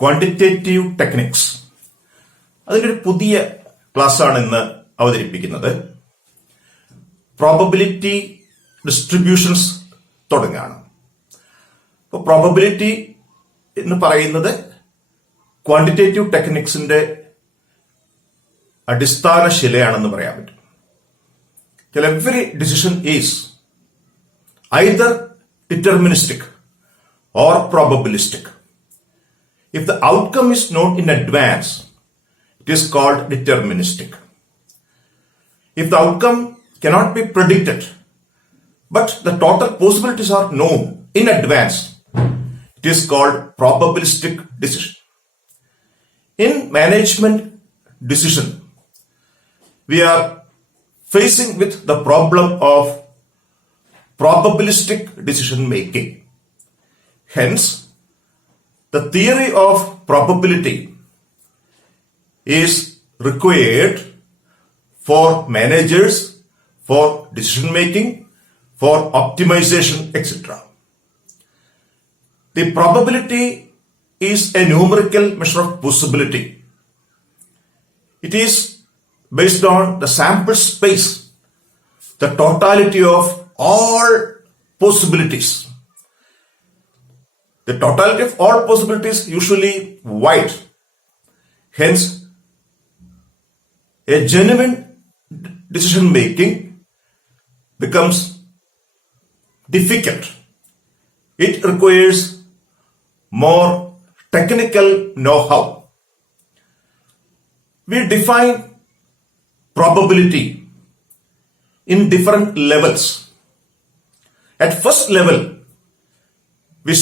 Quantitative techniques. അതിൻ്റെ ഒരു പുതിയ ക്ലാസ്സാണ് ഇന്ന് അവതരിപ്പിക്കുന്നത്. പ്രോബബിലിറ്റി ഡിസ്ട്രിബ്യൂഷൻസ് തുടങ്ങുകയാണ്. അപ്പോൾ പ്രോബബിലിറ്റി എന്ന് പറയുന്നത് ക്വാണ്ടിറ്റേറ്റീവ് ടെക്നിക്സിന്റെ അടിസ്ഥാന ശിലയാണെന്ന് പറയാൻ പറ്റും. Every decision is either deterministic or probabilistic. If the outcome is known in advance, it is called deterministic. If the outcome cannot be predicted, but the total possibilities are known in advance, it is called probabilistic decision. In management decision, we are facing with the problem of probabilistic decision making. Hence, the theory of probability is required for managers, for decision making, for optimization, etc. The probability is a numerical measure of possibility. It is based on the sample space, the totality of all possibilities. The totality of all possibilities usually wide. Hence, a genuine decision making becomes difficult. It requires more technical know-how. We define probability in different levels. At first level, we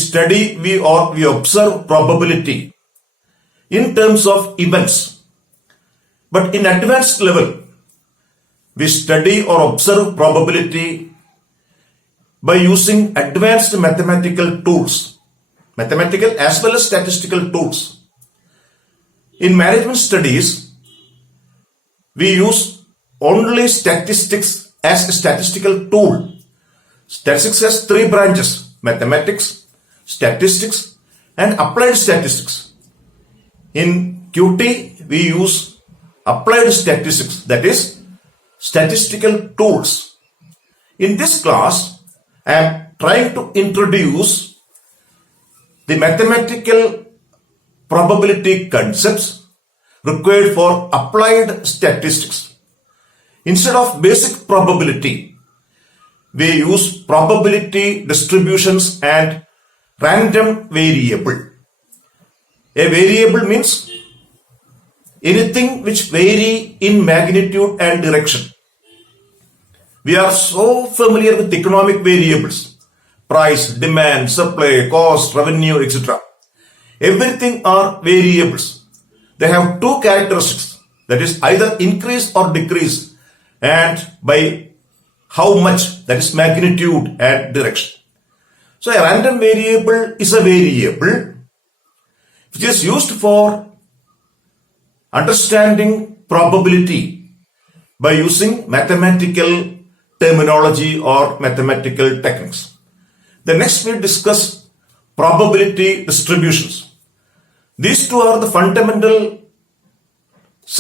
observe probability in terms of events. But in advanced level, we study or observe probability by using advanced mathematical tools, mathematical as well as statistical tools. In management studies, we use only statistics as a statistical tool. Statistics has three branches: mathematics, statistics, and applied statistics. In QT, we use applied statistics, that is, statistical tools. In this class, I am trying to introduce the mathematical probability concepts required for applied statistics. Instead of basic probability, we use probability distributions and random variable. A variable means anything which vary in magnitude and direction. We are so familiar with economic variables: price, demand, supply, cost, revenue, etc. Everything are variables. They have two characteristics, that is either increase or decrease, and by how much, that is magnitude and direction. So a random variable is a variable which is used for understanding probability by using mathematical terminology or mathematical techniques. The next we discuss probability distributions. These two are the fundamental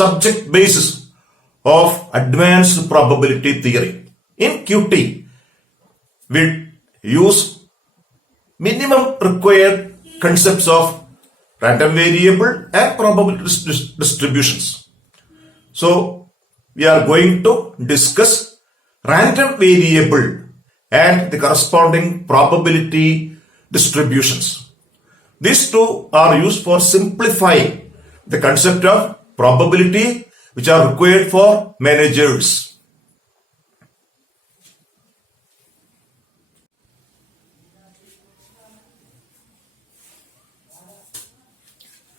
subject basis of advanced probability theory. In QT, we use minimum required concepts of random variable and probability distributions. So, we are going to discuss random variable and the corresponding probability distributions. These two are used for simplifying the concept of probability, which are required for managers.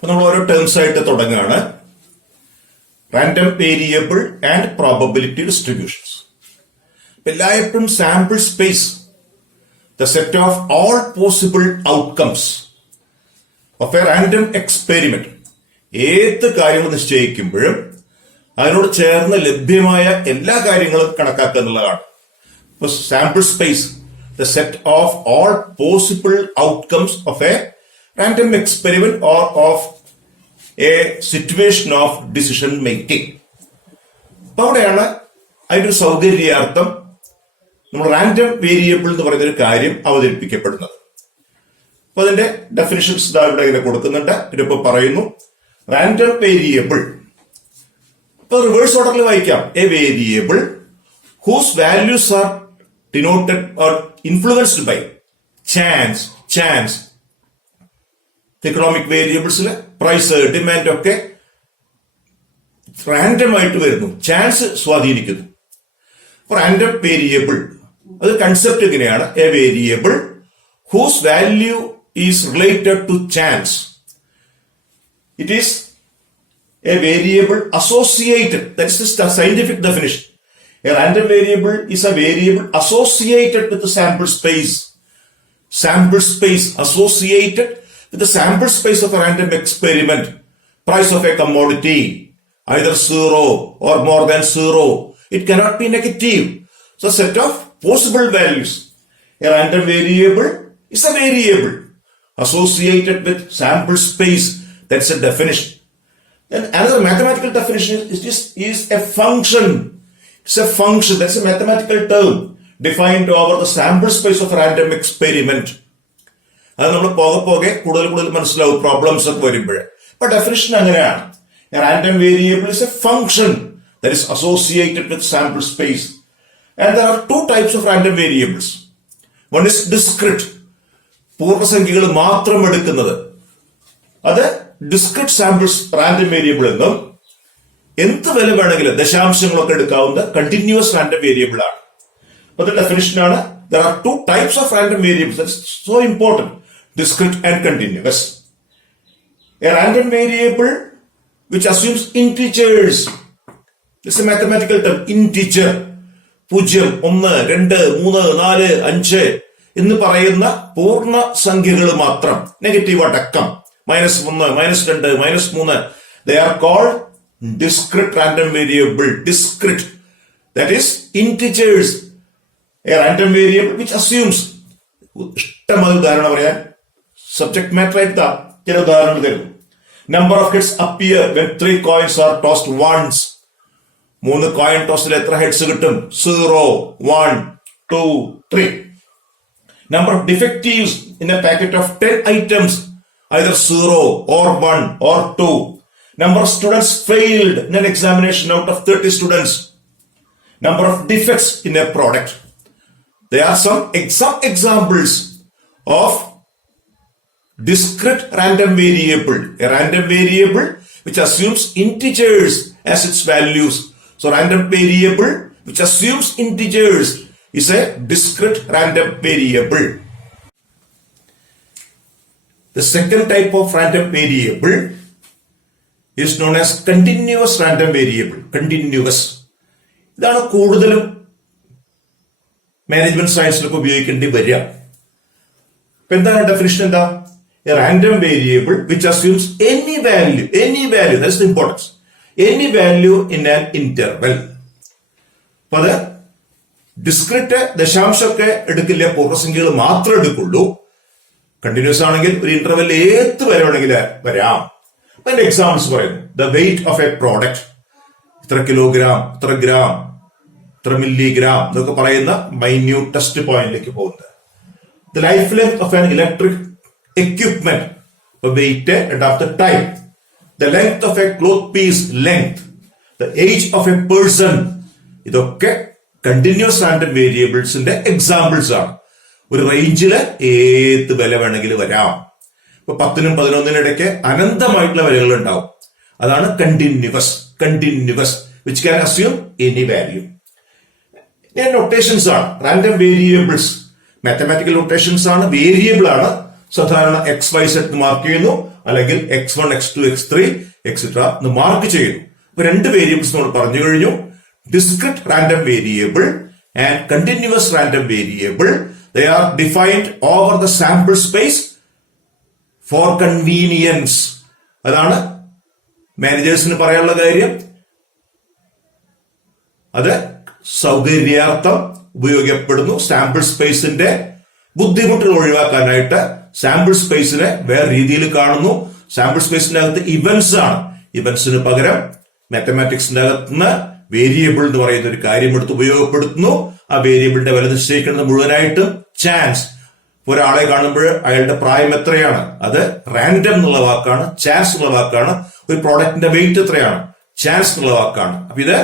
നമ്മൾ ഓരോ terms ആയിട്ട് തുടങ്ങുകയാണ്. Random variable and probability distributions. എല്ലായ്പ്പോഴും sample space, the set of all possible outcomes of a random experiment. ഏത് കാര്യങ്ങൾ നിശ്ചയിക്കുമ്പോഴും അതിനോട് ചേർന്ന് ലഭ്യമായ എല്ലാ കാര്യങ്ങളും കണക്കാക്കുക എന്നുള്ളതാണ്. ഇപ്പൊ sample space, the set of all possible outcomes of a random experiment or of a situation of decision making. അപ്പൊ അവിടെയാണ് അതിന്റെ ഒരു സൗകര്യാർത്ഥം നമ്മൾ റാൻഡം വേരിയബിൾ എന്ന് പറയുന്ന ഒരു കാര്യം അവതരിപ്പിക്കപ്പെടുന്നത്. അപ്പൊ അതിന്റെ ഡെഫിനിഷൻസ് ഇവിടെ ഇങ്ങനെ കൊടുക്കുന്നുണ്ട്. ഇതിപ്പോ പറയുന്നു റാൻഡം വേരിയബിൾ. ഇപ്പൊ റിവേഴ്സ് ഓർഡറിൽ വായിക്കാം. A variable whose values are denoted or influenced by chance. Economic വേരിയബിൾസിൽ പ്രൈസ്, ഡിമാൻഡ് ഒക്കെ റാൻഡം ആയിട്ട് വരുന്നു, ചാൻസ് സ്വാധീനിക്കുന്നു. റാൻഡം വേരിയബിൾ അത് കൺസെപ്റ്റ് എങ്ങനെയാണ്? A variable whose value is related to chance. It is a variable associated, that's the scientific definition. A random variable is a variable associated with the sample space. Sample space associated with the sample space of a random experiment. Price of a commodity, either zero or more than zero. It cannot be negative. So a set of possible values. A random variable is a variable associated with sample space. That's a definition. And another mathematical definition is a function. It's a function. That's a mathematical term defined over the sample space of a random experiment. അത് നമ്മൾ പോകെ കൂടുതൽ മനസ്സിലാവും problems ഒക്കെ വരുമ്പോൾ. അപ്പൊ definition അങ്ങനെയാണ്. A random variable is a function that is associated with sample space. And there are two types of random variables. One is discrete. പൂർണ്ണസംഖ്യകൾ മാത്രം എടുക്കുന്നത്. അത് ഡിസ്ക്രിറ്റ് സാമ്പിൾസ് റാൻഡം വേരിയബിൾ എന്നും എന്ത് വില വേണമെങ്കിലും ദശാംശങ്ങളൊക്കെ എടുക്കാവുന്ന കണ്ടിന്യൂസ് റാൻഡം വേരിയബിൾ ആണ്. അപ്പൊ ഡെഫിനിഷനാണ് there are two types of random variables. That's so important. Discrete and continuous. A random variable which assumes integers. This is a mathematical term. Integer. 0, 1, 2, 3, 4, 5 എന്ന് പറയുന്ന പൂർണ്ണ സംഖ്യകൾ മാത്രം, നെഗറ്റീവ് അടക്കം, -1, -2, -3. They are called discrete random variable. Discrete. That is integers. A random variable which assumes. ഇഷ്ടമത് ഉദാഹരണം പറയാൻ subject matter ആയിട്ട് ചില ഉദാഹരണങ്ങൾ തരുന്നു. Number of heads appear when 3 coins are tossed once. 3 coin ടോസിൽ എത്ര ഹെഡ്സ് കിട്ടും? 0, 1, 2, 3. Number of defectives in a packet of 10 items. Either 0 or 1 or 2. Number of students failed in an examination out of 30 students. Number of defects in a product. There are some examples of discrete random variable. A random variable which assumes integers as its values. So random variable which assumes integers is a discrete random variable. The second type of random variable is known as continuous random variable. Continuous. ഇതാണ് കൂടുതലും management സയൻസിലൊക്കെ ഉപയോഗിക്കേണ്ടി വരിക. ഇപ്പൊ എന്താണ് definition? എന്താ? A random variable which assumes any value, that's the importance, any value in an interval. അപ്പൊ അത് discrete ദശാംശമൊക്കെ എടുക്കില്ല, പൂർണ്ണസംഖ്യകൾ മാത്രമേ എടുക്കുള്ളൂ. കണ്ടിന്യൂസ് ആണെങ്കിൽ ഒരു ഇന്റർവെൽ ഏത് വരെ വേണമെങ്കിൽ വരാം. അതിന്റെ എക്സാമ്പിൾസ് പറയുന്നു. The weight of a product, ഇത്ര കിലോഗ്രാം, ഇത്ര ഗ്രാം, ഇത്ര മില്ലിഗ്രാം എന്നൊക്കെ പറയുന്ന മൈന്യൂട്ടസ്റ്റ് പോയിന്റിലേക്ക് പോകുന്നത്. The life length of an electric equipment, weight, രണ്ടാമത്തെ time. The length of a cloth piece, length. The age of a person. ഇതൊക്കെ കണ്ടിന്യൂസ് റാൻഡം വേരിയബിൾസിന്റെ എക്സാമ്പിൾസ് ആണ്. ഒരു റേഞ്ചില് ഏത് വില വേണമെങ്കിലും വരാം. ഇപ്പൊ 10നും 11നും ഇടയ്ക്ക് അനന്തമായിട്ടുള്ള വിലകൾ ഉണ്ടാവും. അതാണ് continuous which can assume any value. Notations ആണ് റാൻഡം വേരിയബിൾസ്. മാത്തമാറ്റിക്കൽ നൊട്ടേഷൻസ് ആണ്, വേരിയബിൾ ആണ്. സാധാരണ XYZ മാർക്ക് ചെയ്യുന്നു, അല്ലെങ്കിൽ X1, X2, X3 എക്സെട്ര എന്ന് മാർക്ക് ചെയ്യുന്നു. അപ്പൊ 2 വേരിയബിൾസ് നമ്മൾ പറഞ്ഞു കഴിഞ്ഞു. Discrete random variable and continuous random variable. They are defined over the sample space for convenience. അതാണ് മാനേജേഴ്സിന് പറയാനുള്ള കാര്യം. അത് സൗകര്യാർത്ഥം ഉപയോഗപ്പെടുന്നു. സാമ്പിൾ സ്പേസിന്റെ ബുദ്ധിമുട്ടുകൾ ഒഴിവാക്കാനായിട്ട് സാമ്പിൾ സ്പേസിനെ വേറെ രീതിയിൽ കാണുന്നു. സാമ്പിൾ സ്പേസിന്റെ അകത്ത് ഇവന്റ്സ് ആണ്. ഇവന്റ്സിന് പകരം മാത്തമാറ്റിക്സിന്റെ അകത്തുനിന്ന് വേരിയബിൾ എന്ന് പറയുന്ന ഒരു കാര്യം എടുത്ത് ഉപയോഗപ്പെടുത്തുന്നു. ആ വേരിയബിളിന്റെ വില നിശ്ചയിക്കുന്നത് മുഴുവനായിട്ടും ചാൻസ്. ഒരാളെ കാണുമ്പോൾ അയാളുടെ പ്രായം എത്രയാണ്, അത് റാൻഡം എന്നുള്ള വാക്കാണ്, ചാൻസ് എന്നുള്ള വാക്കാണ്. ഒരു പ്രോഡക്റ്റിന്റെ വെയിറ്റ് എത്രയാണ്, ചാൻസ് എന്നുള്ള വാക്കാണ്. അപ്പൊ ഇത്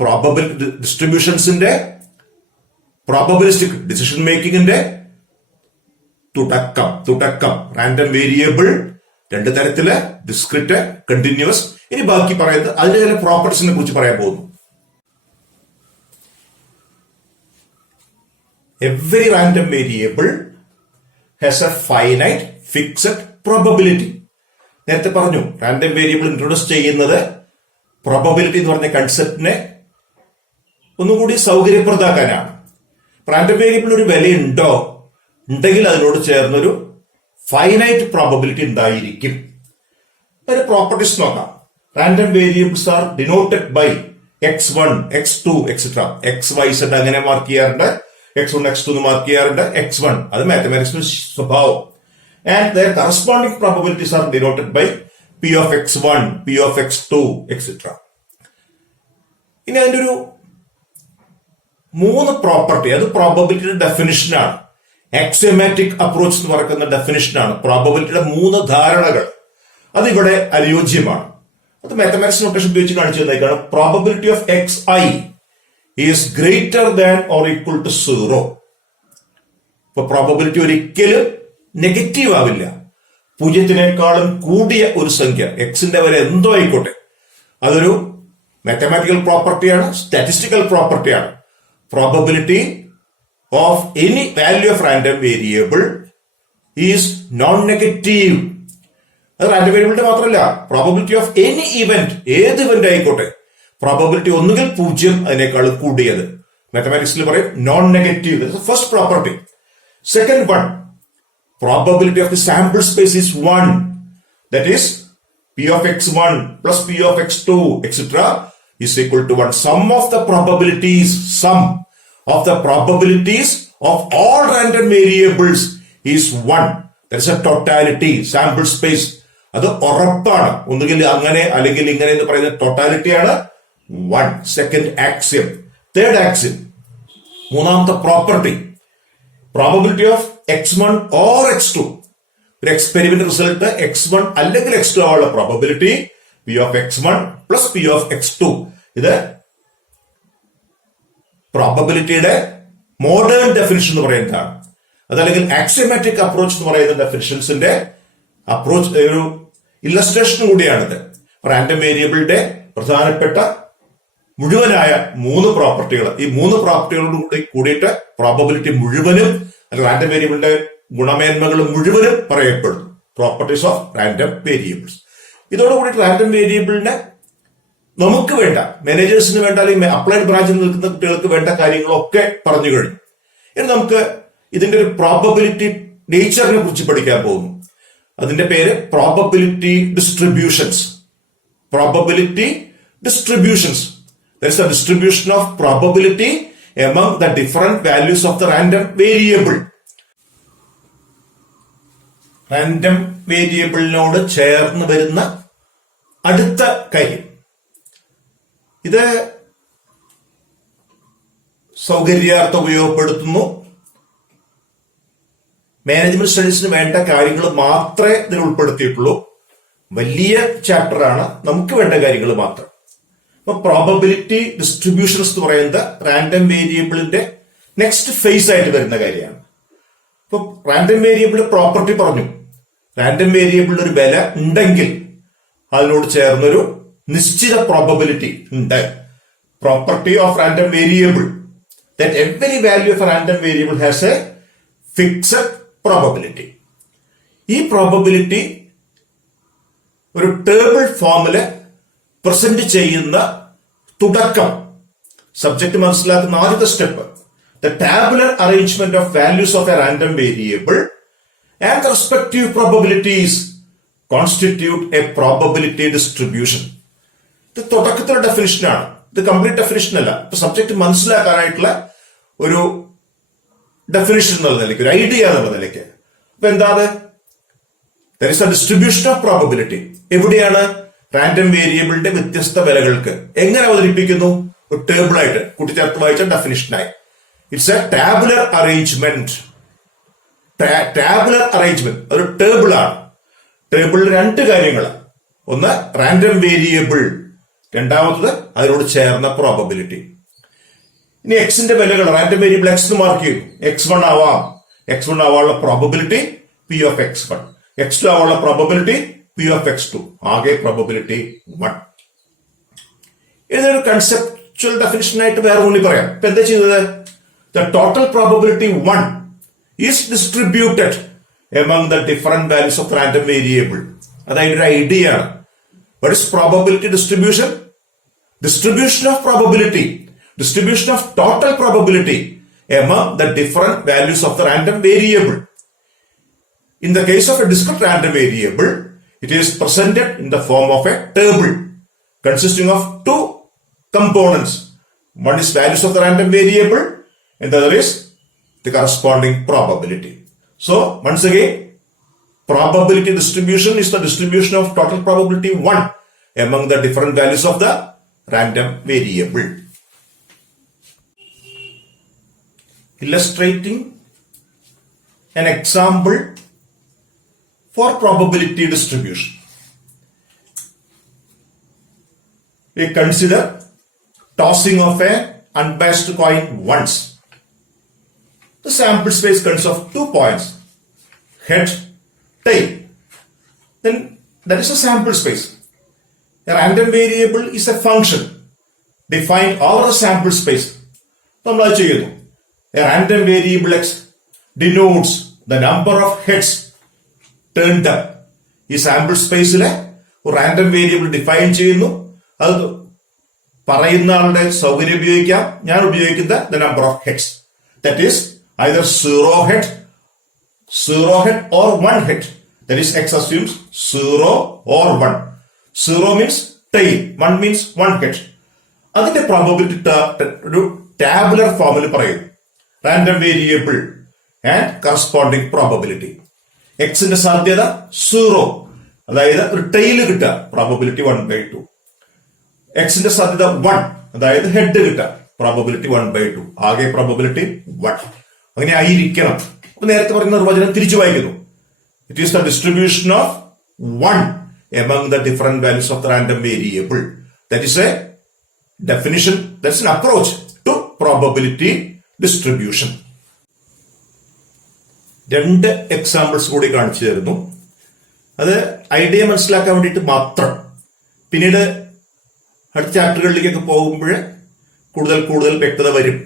പ്രോബബിലിറ്റി ഡിസ്ട്രിബ്യൂഷൻസിന്റെ പ്രോബബിലിസ്റ്റിക് ഡിസിഷൻ മേക്കിങ്ങിന്റെ തുടക്കം. റാൻഡം വേരിയബിൾ രണ്ട് തരത്തില്, ഡിസ്ക്രിറ്റ്, കണ്ടിന്യൂസ്. ഇനി ബാക്കി പറയുന്നത് അതിന്റെ ചില പ്രോപ്പർട്ടീസിനെ കുറിച്ച് പറയാൻ പോകുന്നു. Every random variable has a finite fixed probability. നേരത്തെ പറഞ്ഞു റാൻഡം വേരിയബിൾ ഇൻട്രൊഡ്യൂസ് ചെയ്യുന്നത് പ്രോബബിലിറ്റി എന്ന് പറഞ്ഞ കൺസെപ്റ്റിനെ ഒന്നുകൂടി സൗകര്യപ്രദമാക്കാനാണ്. റാൻഡം വേരിയബിൾ ഒരു വിലയുണ്ടോ, ഉണ്ടെങ്കിൽ അതിനോട് ചേർന്നൊരു ഫൈനൈറ്റ് പ്രോബബിലിറ്റി ഉണ്ടായിരിക്കും. അതിന്റെ പ്രോപ്പർട്ടീസ് നോക്കാം. Random variables are denoted by x1, x2, etc. xyz അങ്ങനെ മാർക്ക് ചെയ്യാറുണ്ട്, x1, x2 എന്ന് മാർക്ക് ചെയ്യാറുണ്ട്. x1 അത് മാത്തമാറ്റിക്സിന്റെ സ്വഭാവം. And their corresponding probabilities are denoted by p of x1, p of x2, etc. ഇനി അതിന്റെ ഒരു 3 പ്രോപ്പർട്ടി, അത് പ്രോബബിലിറ്റിയുടെ ഡെഫിനിഷനാണ്. ആക്സിയോമാറ്റിക് അപ്രോച്ച് എന്ന് പറയുന്ന ഡെഫിനിഷനാണ്. പ്രോബബിലിറ്റിയുടെ 3 ധാരണകൾ അതിവിടെ അനുയോജ്യമാണ്. അത് മാത്തമാറ്റിക്സ് നൊട്ടേഷൻ ഉപയോഗിച്ച് കാണിച്ചു തന്നേക്കാണ്. Probability of xi is greater than or equal to 0. ഇപ്പൊ പ്രോബബിലിറ്റി ഒരിക്കലും നെഗറ്റീവ് ആവില്ല. 0-നേക്കാളും കൂടിയ ഒരു സംഖ്യ, എക്സിന്റെ വരെ എന്തോ ആയിക്കോട്ടെ, അതൊരു മാത്തമാറ്റിക്കൽ പ്രോപ്പർട്ടിയാണ്, സ്റ്റാറ്റിസ്റ്റിക്കൽ പ്രോപ്പർട്ടിയാണ്. Probability of any value of random variable is known negative. അത് റാൻഡം വേരിയബിളിന്റെ മാത്രമല്ല, പ്രോബബിലിറ്റി ഓഫ് എനി ഇവന്റ്, ഏത് ഇവന്റ് ആയിക്കോട്ടെ, പ്രോബബിലിറ്റി ഒന്നുകിൽ 0 അതിനേക്കാൾ കൂടിയത്. മാത്തമാറ്റിക്സിൽ പറയും non negative. First property. Second one, probability of the sample space is 1. That is p of x1 plus p of x2 etc. is equal to 1. Sum of the probabilities of all random variables is 1. That is a totality. Sample space അത് ഉറപ്പാണ്. ഒന്നുകിൽ അങ്ങനെ അല്ലെങ്കിൽ ഇങ്ങനെ എന്ന് പറയുന്ന ടോട്ടാലിറ്റിയാണ് 1. Second axiom. Third axiom, മൂന്നാമത്തെ property, probability of x1 or x2. ഒരു എക്സ്പെരിമെന്റ് റിസൾട്ട് x1 അല്ലെങ്കിൽ x2 ആവുള്ള probability p of x1 plus p of x2. ഇത് പ്രോബബിലിറ്റിയുടെ മോഡേൺ ഡെഫിനിഷൻ എന്ന് പറയുന്നതാണ്. അതല്ലെങ്കിൽ ആക്സിയോമാറ്റിക് അപ്രോച്ച് എന്ന് പറയുന്ന ഡെഫിനിഷൻസിന്റെ അപ്രോച്ച്, ഒരു ഇല്ലസ്ട്രേഷൻ കൂടിയാണിത്. റാൻഡം വേരിയബിളിന്റെ പ്രധാനപ്പെട്ട മുഴുവനായ 3 പ്രോപ്പർട്ടികൾ, ഈ 3 പ്രോപ്പർട്ടികളോട് കൂടിയിട്ട് പ്രോബബിലിറ്റി മുഴുവനും, റാൻഡം വേരിയബിളിന്റെ ഗുണമേന്മകൾ മുഴുവനും പറയപ്പെടുന്നു. Properties of random variables. ഇതോടുകൂടി റാൻഡം വേരിയബിളിനെ നമുക്ക് വേണ്ട, മാനേജേഴ്സിന് വേണ്ട, അല്ലെങ്കിൽ അപ്ലൈഡ് ബ്രാഞ്ചിൽ നിൽക്കുന്ന കുട്ടികൾക്ക് വേണ്ട കാര്യങ്ങളൊക്കെ പറഞ്ഞു കഴിഞ്ഞു. ഇനി നമുക്ക് ഇതിന്റെ ഒരു പ്രോബബിലിറ്റി നേച്ചറിനെ കുറിച്ച് പഠിക്കാൻ പോകുന്നു. അതിന്റെ പേര് probability distributions. Probability distributions. That is the distribution of probability among the different values of the random variable. Random വേരിയബിളിനോട് ചേർന്ന് വരുന്ന അടുത്ത കാര്യം, ഇത് സൗകര്യാർത്ഥം ഉപയോഗപ്പെടുത്തുന്നു. മാനേജ്മെന്റ് സ്റ്റഡീസിന് വേണ്ട കാര്യങ്ങൾ മാത്രമേ ഇതിൽ ഉൾപ്പെടുത്തിയിട്ടുള്ളൂ. വലിയ ചാപ്റ്ററാണ്, നമുക്ക് വേണ്ട കാര്യങ്ങൾ മാത്രം. അപ്പൊ പ്രോബബിലിറ്റി ഡിസ്ട്രിബ്യൂഷൻസ് എന്ന് പറയുന്നത് റാൻഡം വേരിയബിളിന്റെ നെക്സ്റ്റ് ഫേസ് ആയിട്ട് വരുന്ന കാര്യമാണ്. ഇപ്പൊ റാൻഡം വേരിയബിൾ പ്രോപ്പർട്ടി പറഞ്ഞു. റാൻഡം വേരിയബിളിന് ഒരു വില ഉണ്ടെങ്കിൽ അതിനോട് ചേർന്നൊരു നിശ്ചിത പ്രോബബിലിറ്റി ഉണ്ട്. Property of random variable, that every value of random variable has A fixed probability. ഈ പ്രോബബിലിറ്റി ഒരു ടേബിൾ ഫോമില് പ്രസന്റ് ചെയ്യുന്ന തുടക്കം, സബ്ജക്ട് മനസ്സിലാക്കുന്ന ആദ്യത്തെ step, the tabular arrangement of values of a random variable and the respective probabilities constitute a probability distribution. ഇത് തുടക്കത്തിലെ ഡെഫിനിഷനാണ്, ഇത് complete definition അല്ല. ഇപ്പൊ സബ്ജക്ട് മനസ്സിലാക്കാനായിട്ടുള്ള ഒരു ഡെഫിനിഷൻ എന്നുള്ള നിലയ്ക്ക്, ഒരു ഐഡിയ എന്നുള്ള നിലയ്ക്ക്. അപ്പൊ എന്താ there is A distribution of probability. എവിടെയാണ്? റാൻഡം വേരിയബിളിന്റെ വ്യത്യസ്ത വിലകൾക്ക് എങ്ങനെ അവതരിപ്പിക്കുന്നു? ഒരു ടേബിൾ ആയിട്ട് കൂട്ടിച്ചേർത്ത് വായിച്ച ഡെഫിനിഷനായി. It's a tabular arrangement. Tabular arrangement ഒരു ടേബിൾ ആണ്. ടേബിളിൽ രണ്ട് കാര്യങ്ങൾ, ഒന്ന് റാൻഡം വേരിയബിൾ, രണ്ടാമത്തത് അതിനോട് ചേർന്ന പ്രോബബിലിറ്റി. ഇനി എക്സിന്റെ വിലകൾ റാൻഡം വേരിയബിൾ എക്സ് മാർക്ക് ചെയ്യും. x1 ആവാം. x1 ആവാനുള്ള probability p of x1, x2 ആവാനുള്ള പ്രോബബിലിറ്റി p of x2, ആകെ പ്രോബബിലിറ്റി 1. ഇതൊരു കൺസെപ്ച്വൽ ഡെഫിനിഷൻ ആയിട്ട് വേറെ ഒന്നി പറയാം. ഇപ്പൊ എന്താ ചെയ്തത്? The total probability 1 is distributed among the different values of random variable. അതായത് ഒരു ഐഡിയ ആണ്. What is probability distribution? Distribution of probability. Distribution of total probability among the different values of the random variable. In the case of a discrete random variable, it is presented in the form of a table consisting of two components. One is values of the random variable and the other is the corresponding probability. So, once again, probability distribution is the distribution of total probability 1 among the different values of the random variable. Illustrating an example for probability distribution. We consider tossing of an unbiased coin once. The sample space consists of 2 points, head, tail. Then that is a sample space. A random variable is a function defined over a sample space. A random variable x denotes the number of heads turned up. ഈ sample സ്പേസിലെ ഒരു random variable define ചെയ്യുന്നു. അത് പറയുന്ന ആളുടെ സൗകര്യം ഉപയോഗിക്കാം. ഞാൻ ഉപയോഗിക്കുന്ന the number of heads. That is either 0 head or 1 head. That is, x assumes 0 or 1. 0 means tail, 1 means 1 head. അതിന്റെ പ്രോബബിലിറ്റി ഒരു ടാബുലർ ഫോമിൽ പറയും. Random variable and corresponding probability. എക്സിന്റെ സാധ്യത 0, അതായത് ഒരു ടെയിൽ കിട്ടുക, പ്രോബബിലിറ്റി 1/2. എക്സിന്റെ സാധ്യത 1, അതായത് ഹെഡ് കിട്ടുക, പ്രോബബിലിറ്റി 1/2, ആകെ പ്രോബബിലിറ്റി 1. അങ്ങനെ ആയിരിക്കണം. അപ്പൊ നേരത്തെ പറയുന്ന നിർവചനം തിരിച്ചു വായിക്കുന്നു. It is the distribution of 1 among the different values of the random variable. That is a definition, that's an approach to probability distribution. രണ്ട് എക്സാമ്പിൾസ് കൂടി കാണിച്ചു തരുന്നു. അത് ഐഡിയ മനസ്സിലാക്കാൻ വേണ്ടിയിട്ട് മാത്രം. പിന്നീട് അടുത്ത ചാപ്റ്ററുകളിലേക്കൊക്കെ പോകുമ്പോൾ കൂടുതൽ വ്യക്തത വരും.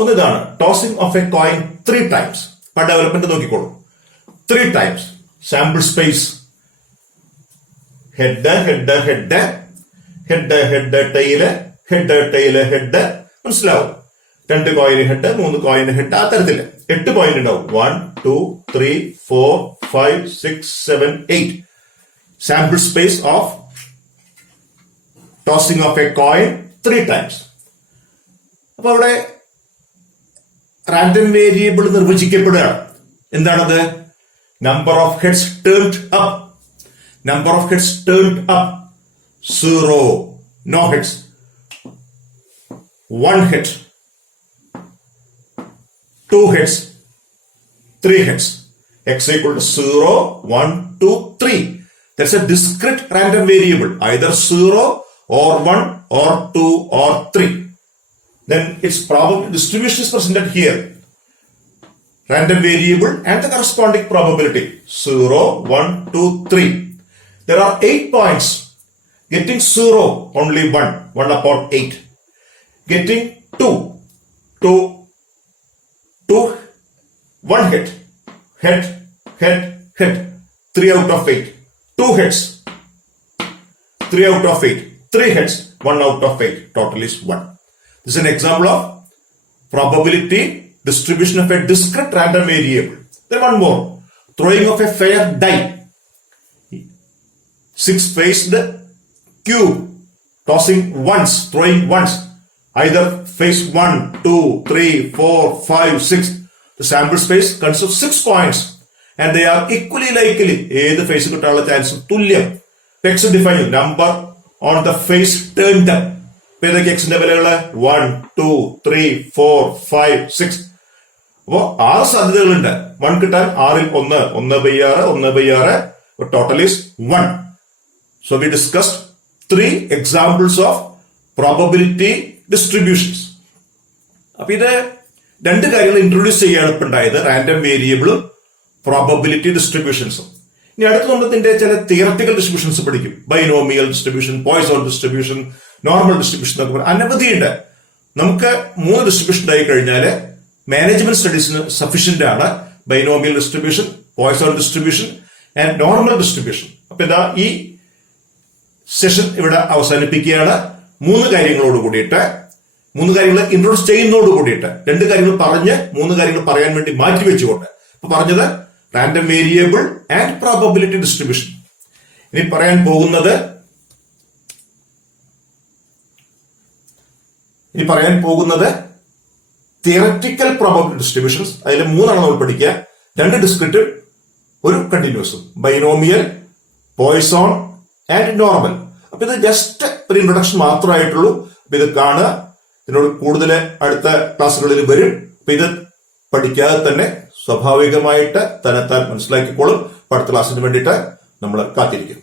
ഒന്നിതാണ് tossing of a coin 3 times. ആ ഡെവലപ്മെന്റ് നോക്കിക്കോളൂ. 3 times. Sample space head tail head. മനസ്സിലാവും? 2 കോയിൻ ഹെഡ്, 3 കോയിൻ ഹെഡ്, ആ തരത്തില് 8 പോയിന്റ് ഉണ്ടാവും. 1 2 3 4 5 6 7 8 sample space of tossing of a coin 3 times. അപ്പൊ അവിടെ റാൻഡം വേരിയബിൾ നിർവചിക്കപ്പെടുകയാണ്. എന്താണത്? Number of heads turned up. Number of heads turned up 0, no heads. 1 head, 2 heads, 3 heads. X equal to 0, 1, 2, 3. That's a discrete random variable, either 0 or 1 or 2 or 3. Then its probability distribution is presented here. Random variable and the corresponding probability 0, 1, 2, 3. There are 8 points. Getting 0, only 1 upon 8. Getting 2, 1 head, 3 out of 8. 2 heads, 3 out of 8. 3 heads, 1 out of 8. Total is 1. This is an example of probability distribution of a discrete random variable. Then one more. Throwing of a fair die. 6-faced cube. Tossing once, throwing once. Either face 1, 2, 3, 4, 5, 6 The sample space consists of 6 points and they are equally likely. ഏത് face കിട്ടാനുള്ള chance തുല്യം. X define number on the face turned up. ഏതൊക്കെ എക്സിന്റെ വിലകള് 1, 2, 3, 4, 5, 6. അപ്പോ 6 സാധ്യതകളുണ്ട്. 1 കിട്ടാൻ 6ൽ 1, 1/6, total is 1. So we discussed 3 examples of probability distributions. അപ്പൊ ഇത് 2 കാര്യങ്ങൾ ഇൻട്രൊഡ്യൂസ് ചെയ്യാണ് ഇപ്പൊ ഉണ്ടായത്, റാൻഡം വേരിയബിളും പ്രോബബിലിറ്റി ഡിസ്ട്രിബ്യൂഷൻസും. ഇനി അടുത്ത് നമ്മൾ ഇതിന്റെ ചില തിയററ്റിക്കൽ ഡിസ്ട്രിബ്യൂഷൻസ് പഠിക്കും. Binomial distribution, Poisson distribution, normal distribution എന്നൊക്കെ പറഞ്ഞാൽ അനവധിയുണ്ട്. നമുക്ക് 3 ഡിസ്ട്രിബ്യൂഷൻ ആയി കഴിഞ്ഞാൽ മാനേജ്മെന്റ് സ്റ്റഡീസിന് സഫീഷ്യന്റ് ആണ്. Binomial distribution, Poisson distribution and normal distribution. അപ്പൊ ഇതാ ഈ സെഷൻ ഇവിടെ അവസാനിപ്പിക്കുകയാണ്. 3 കാര്യങ്ങളോട് കൂടിയിട്ട്, 3 കാര്യങ്ങൾ ഇൻട്രോഡ്യൂസ് ചെയ്യുന്നതോട് കൂടിയിട്ട് 2 കാര്യങ്ങൾ പറഞ്ഞ് 3 കാര്യങ്ങൾ പറയാൻ വേണ്ടി മാറ്റിവെച്ചുകൊണ്ട് ഇപ്പൊ പറഞ്ഞത് random variable and probability distribution. ഇനി പറയാൻ പോകുന്നത് തിയററ്റിക്കൽ പ്രോബബിലിറ്റി ഡിസ്ട്രിബ്യൂഷൻസ്. അതിൽ 3 നമ്മൾ പഠിക്കുക. 2 ഡിസ്ക്രിപ്റ്റീവ്, 1 കണ്ടിന്യൂസും. Binomial, Poisson and normal. അപ്പൊ ഇത് ജസ്റ്റ് ഒരു ഇൻട്രൊഡക്ഷൻ മാത്രമായിട്ടുള്ളൂ. അപ്പൊ ഇത് കാണുക, ഇതിനോട് കൂടുതൽ അടുത്ത ക്ലാസ്സുകളിൽ വരും. അപ്പൊ ഇത് പഠിക്കാതെ തന്നെ സ്വാഭാവികമായിട്ട് തന്നെത്താൻ മനസ്സിലാക്കിക്കോളും. അടുത്ത ക്ലാസ്സിന് വേണ്ടിയിട്ട് നമ്മൾ കാത്തിരിക്കും.